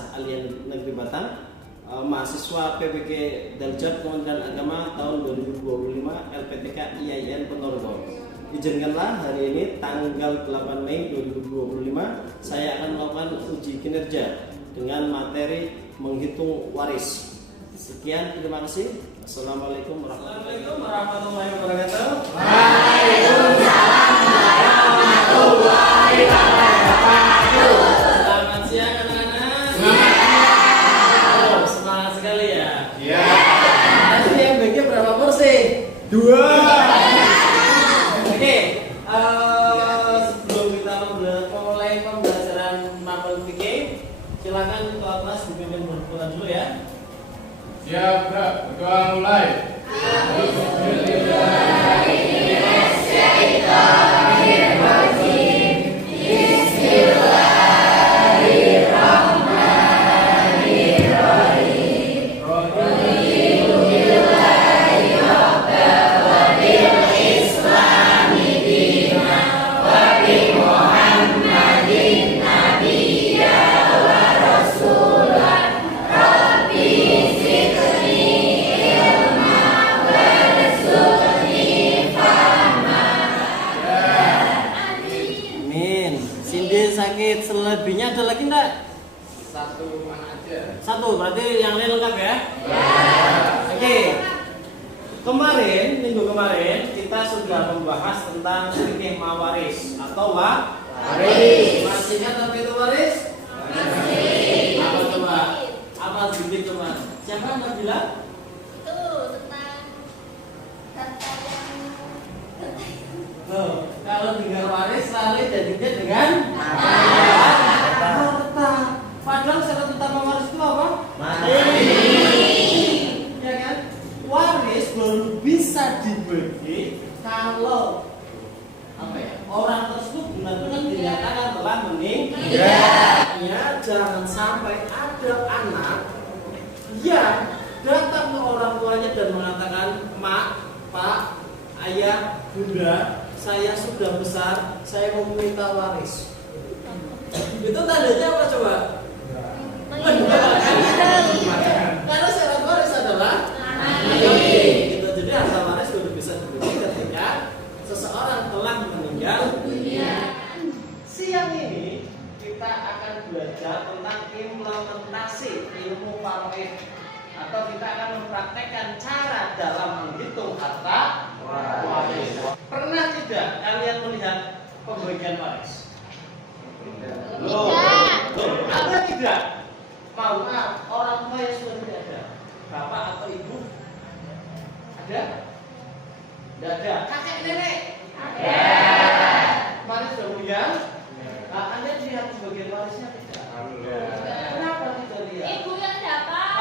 Madrasah Aliyah Negeri Batang, mahasiswa PPG Daljat Kementerian Agama tahun 2025 LPTK IAIN Ponorogo. Izinkanlah hari ini tanggal 8 Mei 2025 saya akan melakukan uji kinerja dengan materi menghitung waris. Sekian, terima kasih. Assalamualaikum warahmatullahi wabarakatuh. Waalaikumsalam warahmatullahi wabarakatuh. Selamat siang anak-anak. Semangat sekali ya. Ya. Tadi yang bagian berapa porsi? 2. Oke, sebelum kita mulai pembelajaran mapel fikih, silakan ketua kelas dipimpin berdoa dulu ya. Siap, Kak. Berdoa mulai. Sakit selebihnya ada lagi enggak? Satu mana aja. Satu, berarti yang lain lengkap ya? Ya. Oke. Minggu kemarin kita sudah membahas tentang fikih mawaris atau waris. Masih ingat apa itu waris? Masih. Apa coba? Apa sedikit coba? Siapa yang bilang? Itu tentang Loh, kalau dengar waris selalu jadinya dengan harta. Padahal syarat utama waris itu apa? Mati. Ya kan? Waris baru bisa dibagi kalau orang tersebut benar-benar dinyatakan telah meninggal. Ya, jangan sampai ada anak yang datang ke orang tuanya dan mengatakan, "Mak, Pak, Ayah, Bunda, saya sudah besar, saya mau meminta waris." Itu tandanya apa coba? Karena syarat waris adalah mati. Jadi harta waris baru bisa dibagi ketika seseorang telah meninggal dunia. Siang ini kita akan belajar tentang implementasi ilmu faraid, atau kita akan mempraktekkan cara dalam menghitung harta waris. Pernah tidak kalian melihat pembagian waris? Ada tidak? Maaf, orang tua yang sudah tidak ada, bapak atau ibu? Ada? Tidak ada. Kakek nenek? Ada. Kemarin sudah punya? Nah, Anda lihat pembagian warisnya tidak? Kenapa tidak lihat? ibu yang dapat.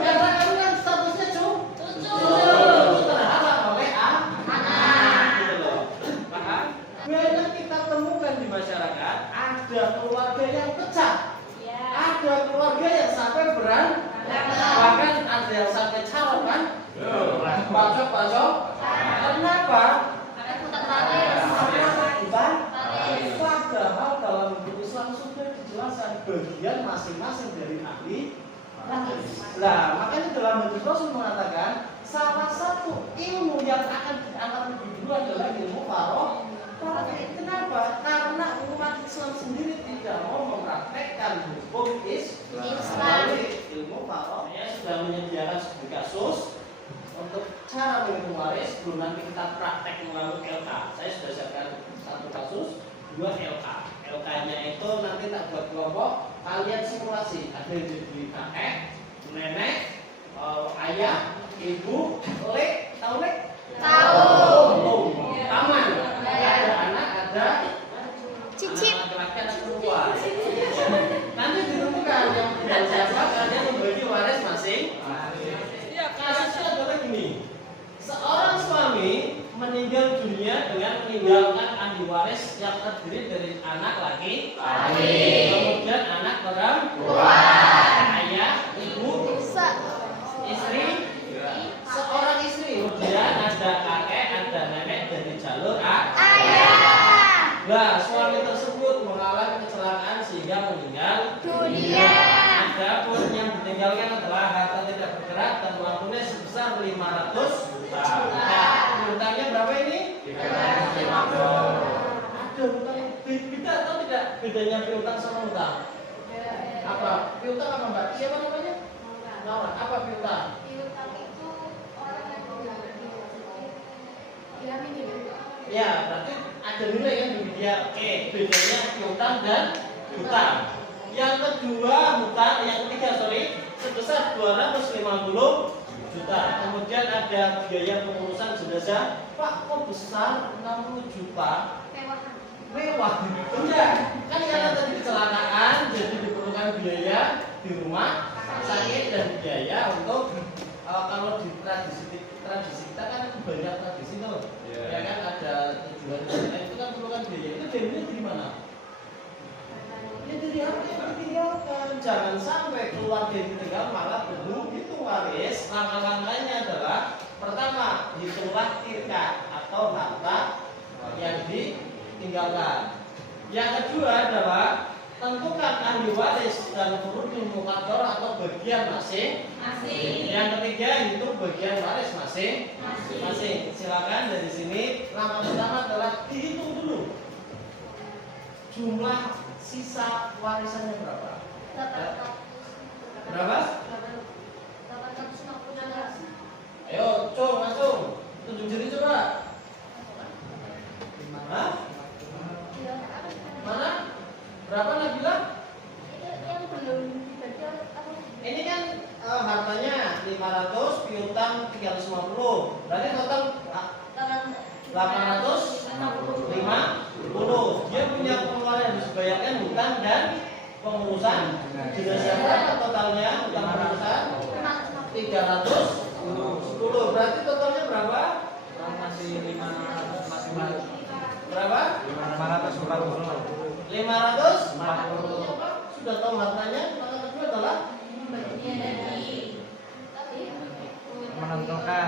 Karena kamu kan statusnya cucu terhalang oleh anak. Gitu loh. Paham? Banyak kita temukan di masyarakat ada keluarga yang pecah, ada keluarga yang sampai bahkan ada yang sampai calon kan? Pacok. Kenapa? Padahal dalam hukum Islam sudah dijelaskan bagian masing-masing dari ahli. Nah, makanya dalam hadis Rasul mengatakan salah satu ilmu yang akan diangkat lebih dulu adalah ilmu faraid. Kenapa? Karena umat Islam sendiri tidak mau mempraktekkan hukum Islam. Ilmu faraid. Saya sudah menyediakan sebuah kasus untuk cara menghitung waris. Belum nanti kita praktek melalui LK. Saya sudah siapkan satu kasus, 2 LK. LK-nya itu nanti tak buat kelompok. Kalian simulasi. Ada yang jadi kakek, nenek, ayah, ibu, lek, tahu lek? Tahu. Paman. Ada anak, ada cicit. Anak laki-laki, anak perempuan. Nanti ditentukan yang tidak siapa kalian membagi waris masing. Kasusnya adalah gini. Seorang suami meninggal dunia dengan meninggalkan ahli waris yang terdiri dari anak laki, kemudian anak perempuan, ayah, ibu, istri, seorang istri, kemudian ada kakek, ada nenek dari jalur ayah. Nah, suami tersebut mengalami kecelakaan sehingga dia meninggal Dunia. Adapun yang ditinggalkan adalah harta tidak bergerak dan uang tunai sebesar 500 juta. Nah, hutangnya berapa ini? 350. Ada hutang beda atau tidak bedanya piutang sama hutang? Apa? Piutang apa Mbak? Siapa namanya? Laura. Apa piutang? Ya, berarti ada nilai kan di dia. Oke, bedanya piutang dan hutang. Yang kedua hutang, yang ketiga sebesar 250 juta. Kemudian ada biaya pengurusan jenazah. Pak, kok besar 60 juta? Mewah. Iya, kan karena tadi kecelakaan, jadi diperlukan biaya di rumah sakit dan biaya untuk kalau di tradisi kita kan banyak tradisi tuh. Ya kan ada tujuan itu kan perlukan biaya. Itu biayanya dari mana? Ya dari apa yang ditinggalkan. Jangan sampai keluarga yang ditinggal malah belum itu waris. Langkah-langkahnya adalah pertama, hitunglah tirkat atau harta yang ditinggalkan. Yang kedua adalah tentukan ahli waris dan furudul muqaddarah atau bagian masing-masing. Yang ketiga hitung bagian waris masing-masing. Silakan dari sini. Langkah pertama adalah dihitung dulu jumlah sisa warisannya berapa? Berapa? 850. Ayo, Cung, langsung tunjuk diri coba. Hah? Mana? Berapa Nabila? Yang belum dibagi apa? Ini kan hartanya 500, piutang 350. Berarti total 850. Dia punya pengeluaran yang harus dibayarkan hutang dan pengurusan jenazah. Berapa totalnya hutang pengurusan? 310. Berarti totalnya berapa? Masih 540. Berapa? 540. 540. Sudah tahu hartanya? Langkah kedua adalah Menentukan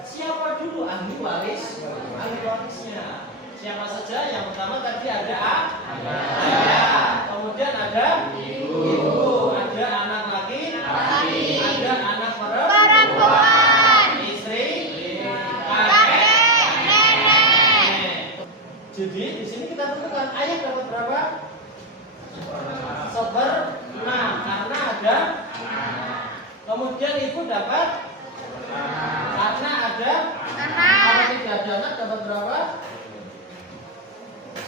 siapa dulu ahli warisnya. Siapa saja? Yang pertama tadi ada ayah, kemudian ada ibu, ada anak laki, ada anak perempuan, istri, kakek, nenek. Jadi di sini kita tentukan ayah dapat berapa? 1/6 karena ada. Kemudian ibu dapat karena ada. Kalau tidak ada anak dapat berapa?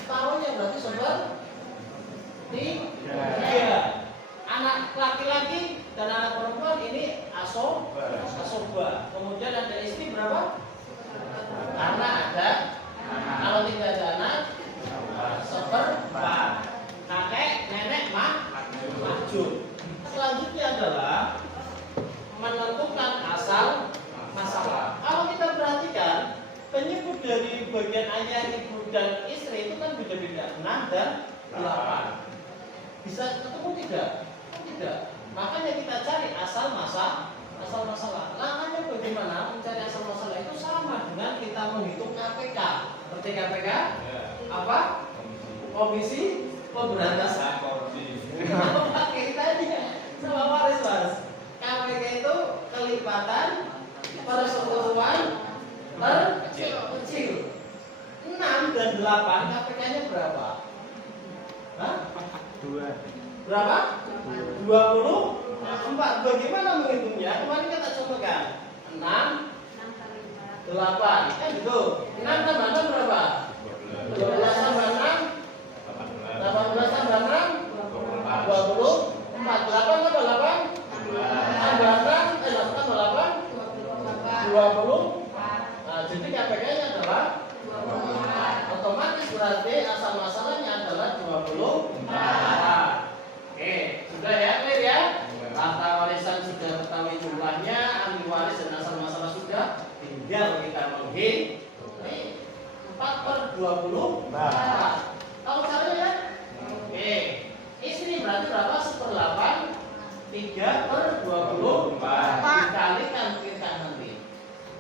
Taruhnya berarti 1/3. Anak laki-laki dan anak perempuan ini asoba. Kemudian ada istri berapa? Karena ada. Kalau tidak ada anak 1/4. Kakek, nenek, mahjub. Selanjutnya adalah menentukan asal masalah. Kalau kita perhatikan penyebut dari bagian ayah, ibu dan istri itu kan beda-beda, 6 dan 8. Bisa ketemu tidak? Tidak. Makanya kita cari asal masalah. Langkahnya bagaimana mencari asal masalah itu sama dengan kita menghitung KPK. Seperti KPK? Apa? Komisi Pemberantasan Korupsi. Pakai tadi sama waris Mas. KPK itu kelipatan perseteruan terkecil. 6 dan 8 KPK-nya berapa? Hah? 2. Berapa? 24. Bagaimana menghitungnya? Kemarin kita contohkan 6 8 kan gitu. 6 tambah 6 berapa? 12 tambah 6 18 tambah 6 24. 8 tambah 8 tambah 6 tambah 8 20. Nah, jadi KPK-nya adalah 24. Otomatis berarti asal masalahnya adalah 24. Oke, sudah ya, clear ya? Harta warisan sudah ketahui jumlahnya, ahli waris dan asal masalah sudah. Tinggal kita menghitung. 4/24. Tahu caranya ya? Oke. Istri berarti berapa? 1/8. 3/24. Dikalikan kita nanti.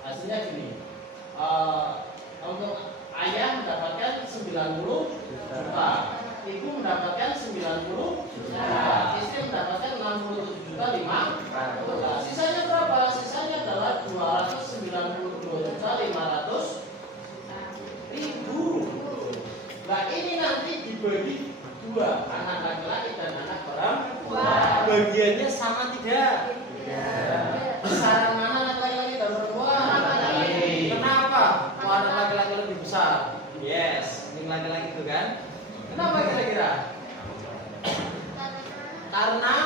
Hasilnya gini. Untuk ayah mendapatkan 90 juta. Ibu mendapatkan 90 bagiannya sama tidak? Besaran mana anak laki-laki dan perempuan? Kenapa? Oh, anak laki-laki lebih besar. Yes, ini laki-laki itu kan? Kenapa kira-kira? Karena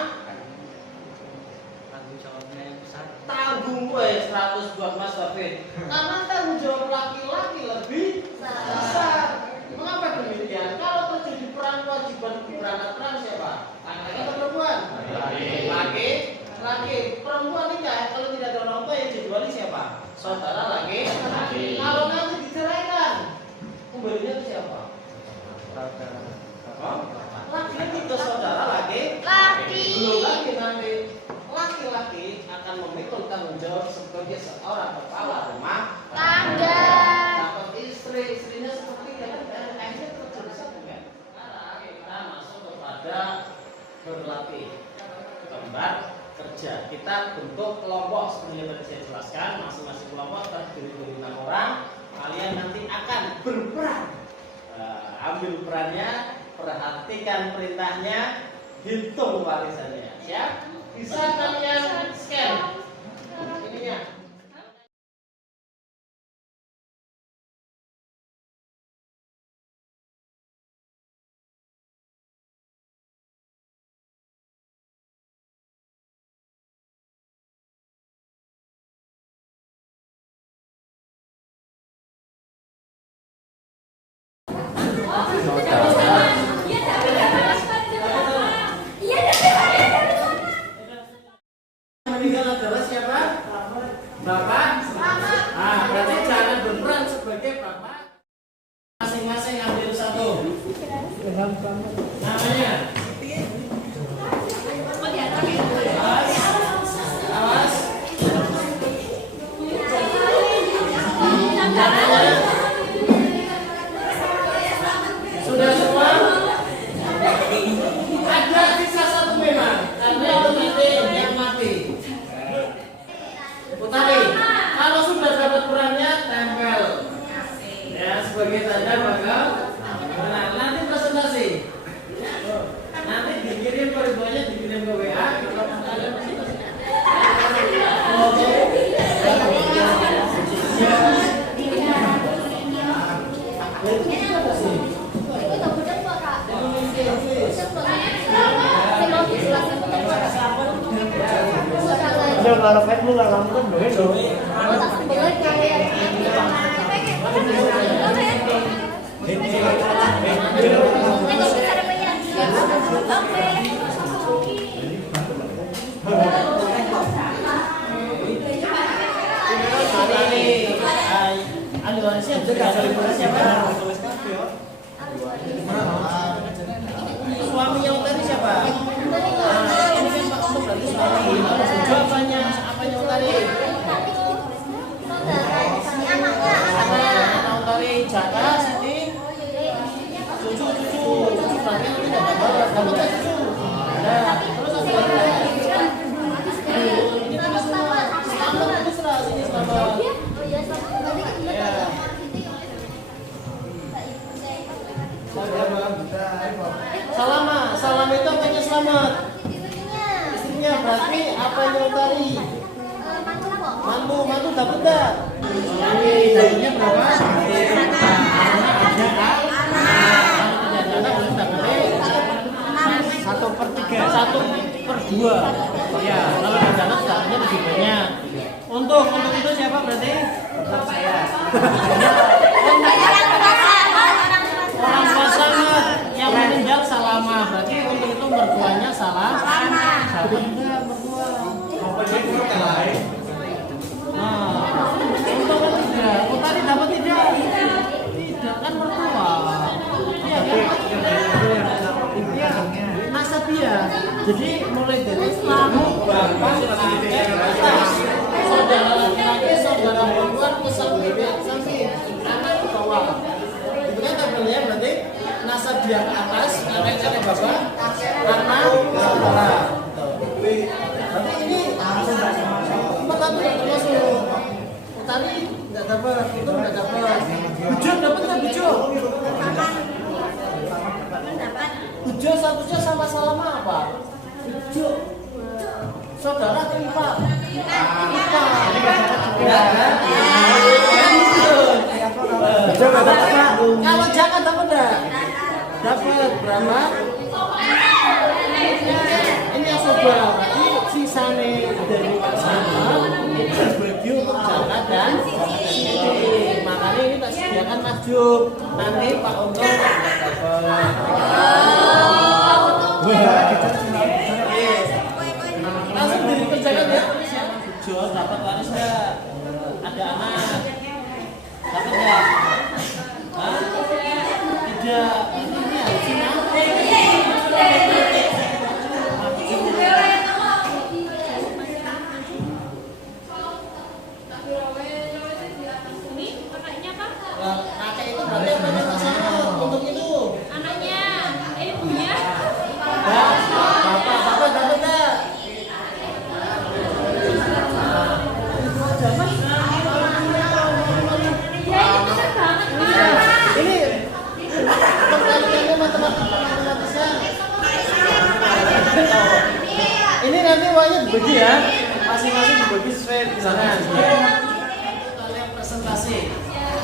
Tanggung jawabnya yang besar. tanggung 100 buat Mas David. Karena tanggung jawab laki-laki lebih besar. Mengapa demikian? Kalau terjadi perang kewajiban peran siapa? Laki-laki atau perempuan? Laki. Perempuan nikah kalau tidak ada orang tua yang jadi siapa? Saudara laki. Kalau nanti diceraikan, kembalinya ke siapa? Saudara. Laki-laki ke saudara laki. Belum lagi nanti laki-laki akan memikul tanggung jawab sebagai seorang kepala rumah Tangga. dapat istrinya seperti kan akhirnya kerja besar bukan? Sekarang kita masuk kepada berlatih gambar kerja. Kita bentuk kelompok seperti yang tadi saya jelaskan. Masing-masing kelompok terdiri dari 6 orang. Kalian nanti akan berperan. Ambil perannya, perhatikan perintahnya, hitung warisannya. Siap? Bisa kalian scan ininya. Meninggal adalah siapa? Bapak? Berarti jangan berperan sebagai bapak. Masing-masing ambil satu. Namanya? Awas. Namanya? Sudah semua? Ada sisa satu memang. Karena itu nanti yang mati. Putari, kalau sudah dapat perannya tempel ya sebagai tanda bakal menang. Nanti presentasi, nanti dikirim peribuannya, dikirim ke WA. Kalau kalian presentasi, oke. Kalau Facebook nggak langsung dong. Suaminya Utari siapa? Ini kan maksud berarti suami. Jawabannya apanya Utari? Anak Utari Jaka, Siti, cucu berarti nanti dapat balas. Dapat nggak cucu? Ada. Terus apa lagi? Ini kan selamat. Selamat itu sini selamat. Salama itu apanya selamat? Istrinya berarti apanya Utari? Mantu dapat enggak? Dapatnya berapa? Anak belum dapat 1/3. Ya, kalau ada anak dapatnya lebih banyak. Untuk itu siapa berarti? Untuk saya. Orang pasangan yang meninggal salama, berarti untuk itu mertuanya salah. Dapat enggak mertua? Nah, untuk ketiga, Utari dapat tidak? Tidak kan mertua. Iya kan? Nasabiyah. Jadi mulai dari kamu, bapak, sampai atas, saudara laki-laki, saudara perempuan, sampai anak ke bawah. Itu kan tabelnya berarti nasabiyah ke atas, kakek bapak, anak, saudara. Berarti ini pertama tidak termasuk. Utari tidak dapat, itu tidak dapat. Bujo dapat nggak bujo? Bujo satunya sama salama apa? Bujo. Saudara atau IPA? Kalau jangan dapat enggak? Dapat berapa? Ini yang soba. Berarti sisane dari sama itu dibagi untuk zakat dan ini. Makanya ini tak sediakan masjid. Nanti Pak Untung dapat. Langsung dikerjakan ya. Jor dapat waris enggak? Ada anak. Dapat enggak? Hah? Tidak. Ini harusnya. Kakek itu berarti banyak masalah untuk itu. Anaknya, ibunya. Bapak dapat enggak? Ya ini besar banget Pak. Ini pertanyaannya matematika. Ini nanti uangnya dibagi ya, masing-masing dibagi sesuai bilangan. Kita lihat presentasi.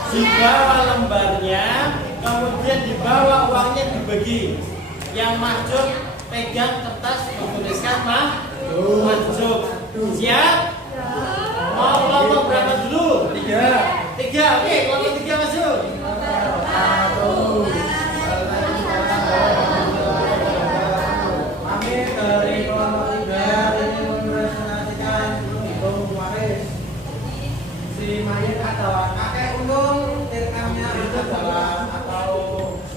Dibawa lembarnya, kemudian dibawa uangnya dibagi. Yang mahjub pegang kertas menuliskan mahjub. Siap? Mau kelompok berapa dulu? 3. Oke, kelompok 3 masuk. Kami dari kelompok 3 ini mempresentasikan hitung waris. Si mayit adalah kakek Untung, direkamnya itu adalah atau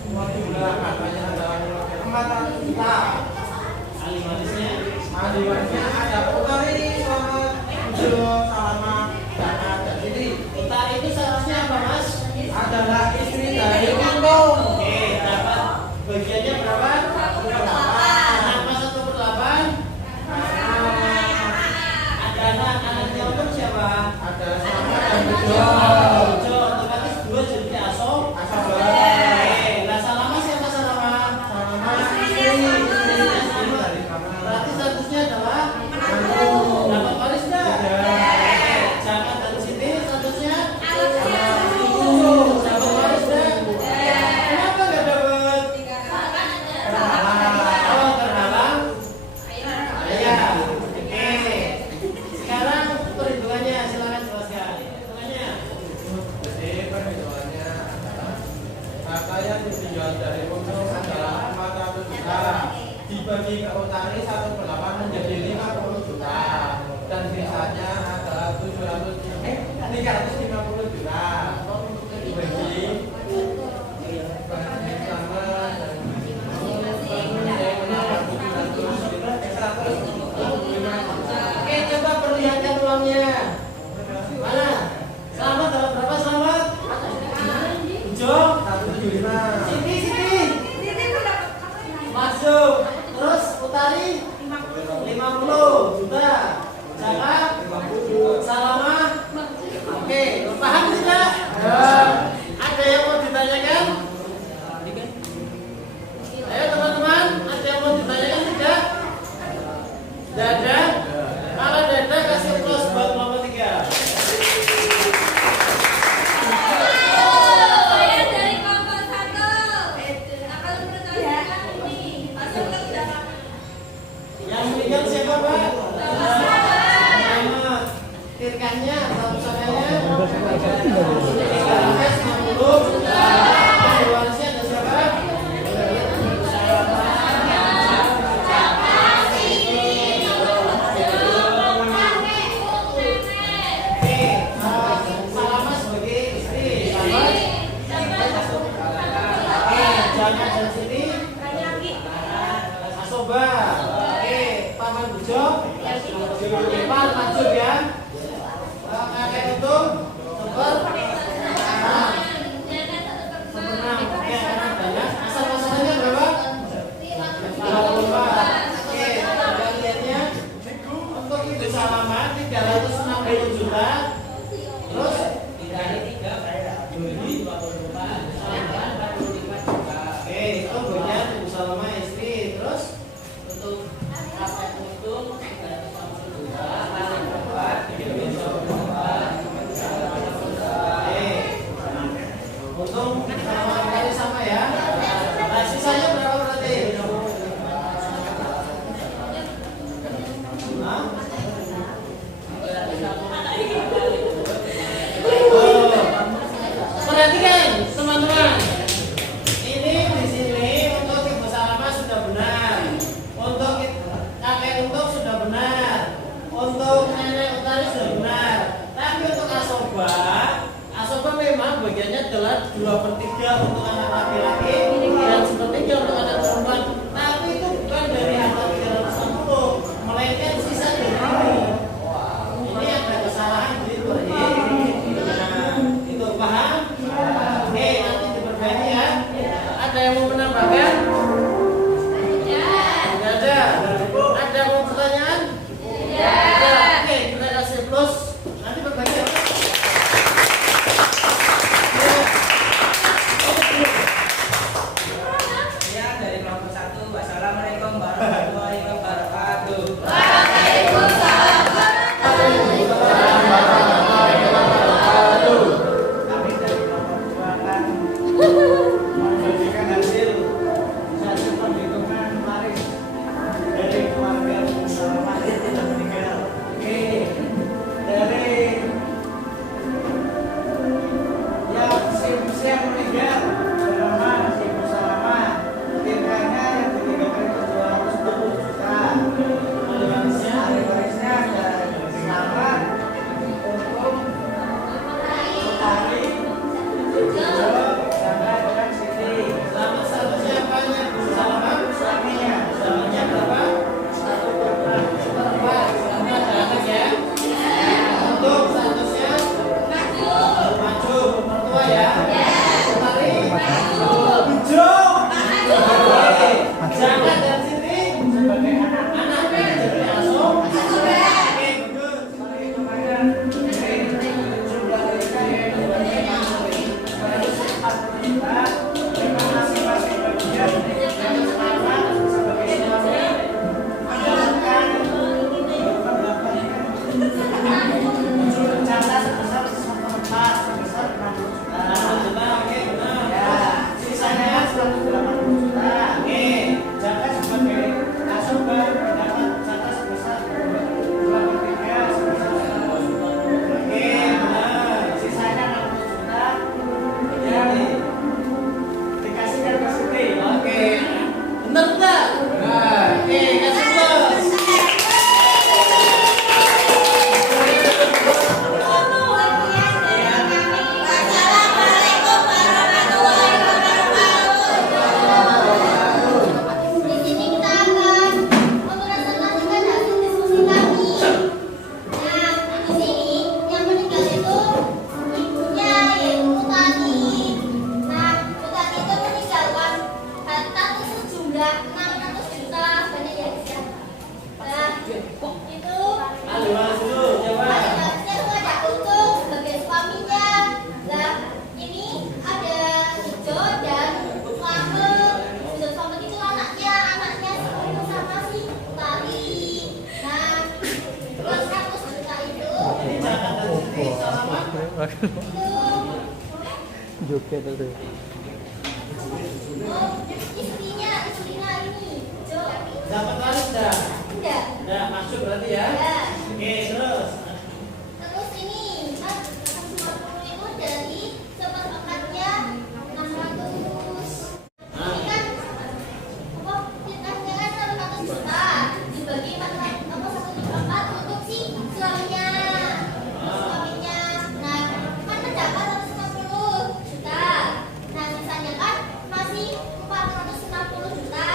jumlah katanya adalah 400 juta. Ahli warisnya ada Utari, Selamat, Ujo, Salama, Dana, dan Siti. Utari itu seharusnya apa mas? Adalah istri dari Untung. Oke, dapat bagiannya berapa? 1/8. Kenapa 1/8? Ada anaknya untuk siapa? Ada Selamat dan Ujo. Ujo, otomatis 2 jadi asob. Asabah. Oke, nah Salama siapa Salama? Salama istri dari kamar. Berarti statusnya adalah Mantu. dapat waris enggak? Tidak. Jangan dan Siti statusnya Ibu. dapat waris enggak? Kenapa enggak dapat? Oh, terhalang. Ya. Oke. Sekarang perhitungannya silakan jelaskan. Hitungannya. Jadi perhitungannya adalah harta yang dijual dari Untung adalah 400 juta. Dibagi ke Utari 1/8 menjadi 50 juta. Dan sisanya adalah 350 juta. Dibagi sama dan Oke, coba perlihatkan uangnya. Mana? Selamat dapat berapa selamat? Ujo. 175. Siti. Masuk. Terus Utari 50 juta. Jaka 50. Salama. Oke, paham tidak? Ada yang mau ditanyakan? Ayo teman-teman, ada yang mau ditanyakan tidak? Tidak ada? Kalau tidak ada, kasih plus buat kelompok 3. Saya dari kelompok 1. Akan mempresentasikan ini. Masuk ke belakang. Yang meninggal siapa Pak? Selamat. Tirkahnya atau pusakanya? 50 juta. Warisnya ada siapa? Salama sebagai istri. Jangan dan Siti. Asoba. Oke, Paman Bujo. Pak Majub ya. Kakek itu super. Sebenarnya oke, anak banyak. Asal-asalannya berapa? 24. Oke, bagiannya untuk Ibu Salama 360 juta. Terus dikali 3 Oke, itu bagian Ibu Salama istri. Terus untuk kakek Untung 350 untuk nenek utari sudah benar. Tapi untuk asoba memang bagiannya adalah 2/3 untuk anak laki-laki dan 1/3 untuk anak perempuan. Tapi itu bukan dari angka 360, melainkan sisa dari ini. Ini ada kesalahan di situ. Nah, itu paham? Oke, nanti diperbaiki ya. Ada yang mau menambahkan? Tidak ada. Ada yang mau pertanyaan? Oke, kita kasih plus. Nanti berbagi ya. Ya, dari kelompok 1. Wassalamualaikum warahmatullahi wabarakatuh. Kami dari kelompok 2 akan membagikan hasil penghitungan waris dari keluarga Salamah yang sudah meninggal. Oke, dari yang meninggal bernama Ibu Salamah, tingkahnya yang meninggal itu 220 juta. Ahli warisnya ada Selamat untuk Utari, Jangka dan Siti. Selamat satu siapanya? Selamat Suaminya Selamatnya berapa? 1/4. Selamat anak ya. Untuk statusnya maju mertua ya. Utari hijau. Oke. Jangka dan Siti Sebagai anaknya jadi asuh. Oke, bagus. Mari kepada jumlah mereka yang diberikan 140 juta dengan masing-masing bagian yang Selamat sebagai suami mendapatkan jatah sebesar 1/4 sebesar 60 juta. Oke, benar. Ya, sisanya 180 juta. Oke. Jatah sebagai asoba mendapat jatah sebesar 2/3 sebesar 100 juta. Oke, benar. Sisanya 60 juta yang dikasihkan ke Siti. Oke. Benar enggak? Benar. Oke, kasih plus. Wassalamualaikum warahmatullahi wabarakatuh. Di sini kita akan mempresentasikan hasil diskusi kami. Nah, di sini yang meninggal itu ibunya yaitu Utari. Nah, Utari itu meninggalkan harta sejumlah 600 juta banyak ya guys ya. Nah, itu Ahli waris dulu, coba. ada itu ada Untung sebagai suaminya. Nah, ini ada Ijo dan Selamet. Ijo Selamet itu anaknya sepupu sama si Utari. Nah, terus 100 juta itu Ini Jangka dan Siti Selamat. Joget itu. istrinya ini Ijo. Dapat waris dah. Udah. Udah masuk berarti ya. Ya. Oke, terus. Terus ini 150 itu dari seperempatnya 600. Ini kan apa fitnahnya kan 100 juta dibagi 1/4 untuk si suaminya. Suaminya. Nah, kan terdapat 150 juta. Nah, sisanya kan masih 460 juta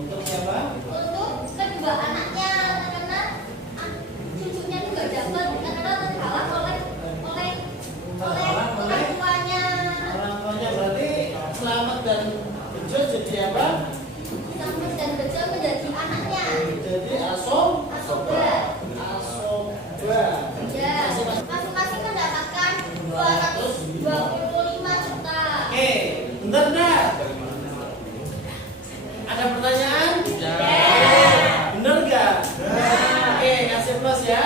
Untuk siapa? untuk kedua anaknya karena cucunya juga dapat karena terkalah oleh orang tuanya. Orang tuanya berarti Selamat dan Bejo jadi apa? Selamat dan Bejo menjadi anaknya. Jadi asom. Asoba. Asoba. Ya, masing-masing mendapatkan 225 juta. Oke, benar enggak? Ada pertanyaan? Benar enggak? Oke, kasih plus ya.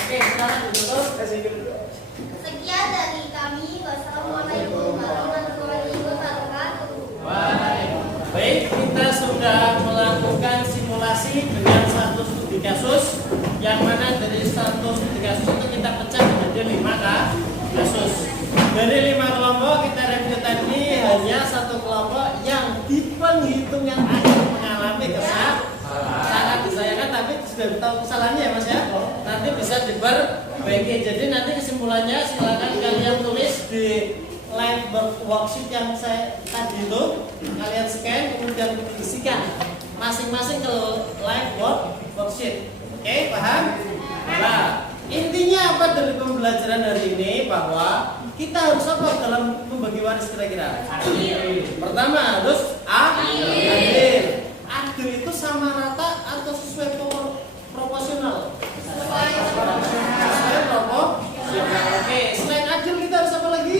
Oke, sekarang ditutup. Sekian dari kami. Wassalamualaikum warahmatullahi wabarakatuh. Baik, kita sudah melakukan simulasi dengan satu studi kasus, yang mana dari satu studi kasus itu kita pecah menjadi 5 kasus. Dari 5 kelompok kita review tadi hanya satu kelompok yang di penghitungan akhir mengalami sudah tahu kesalahannya ya Mas ya. Nanti bisa diperbaiki. Jadi nanti kesimpulannya silakan kalian tulis di live worksheet yang saya tadi itu, kalian scan kemudian diisikan masing-masing ke live worksheet. Oke, paham? Nah, intinya apa dari pembelajaran hari ini? Bahwa kita harus apa dalam membagi waris kira-kira? Adil. Pertama harus adil. Adil itu sama rata atau sesuai proporsional? Sesuai proporsional. Oke, selain adil kita harus apa lagi?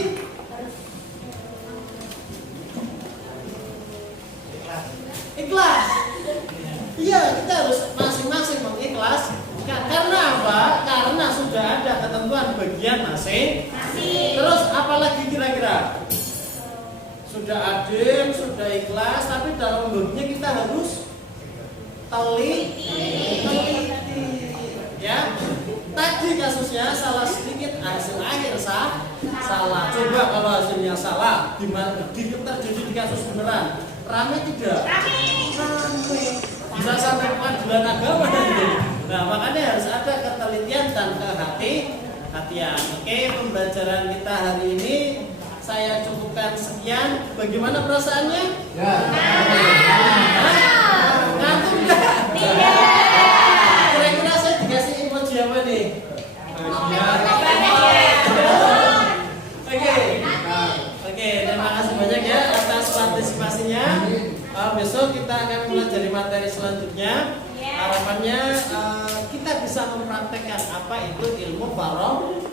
Ikhlas. Iya, kita harus masing-masing mengikhlas. Karena apa? Karena sudah ada ketentuan bagian masing. Terus apalagi kira-kira? Sudah adil, sudah ikhlas, tapi dalam membaginya kita harus teliti. Ya. Tadi kasusnya salah sedikit, hasil akhir salah. Coba kalau hasilnya salah, terjadi di kasus beneran, rame tidak? Rame. Bisa sampai pengadilan agama. Nah, makanya harus ada ketelitian dan kehati-hatian. Oke, pembelajaran kita hari ini saya cukupkan sekian. Bagaimana perasaannya? Ya. Ngantuk enggak? Tidak. Kira-kira saya dikasih emoji apa nih? Oke, terima kasih banyak ya atas partisipasinya. Besok kita akan belajar materi selanjutnya. Harapannya kita bisa mempraktekkan apa itu ilmu faraid.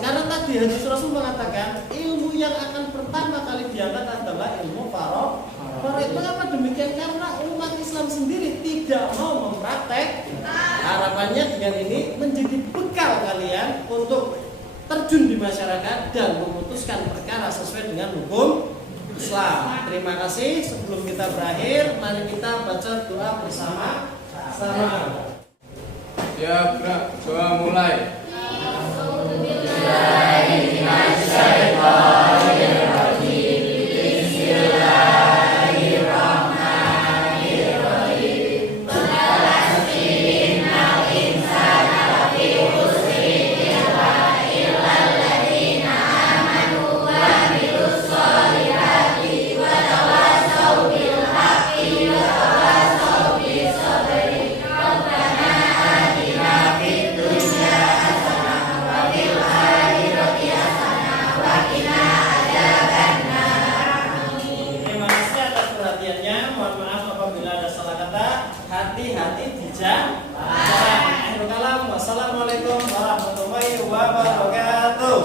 Karena tadi hadis Rasul mengatakan ilmu yang akan pertama kali diangkat adalah ilmu faraid. Mengapa demikian? Karena umat Islam sendiri tidak mau mempraktek. Harapannya dengan ini menjadi bekal kalian untuk terjun di masyarakat dan memutuskan perkara sesuai dengan hukum Islam. Terima kasih. Sebelum kita berakhir, mari kita baca doa bersama. Ya, doa mulai. Hati-hati di jalan. Akhirul kalam. Wassalamualaikum warahmatullahi wabarakatuh.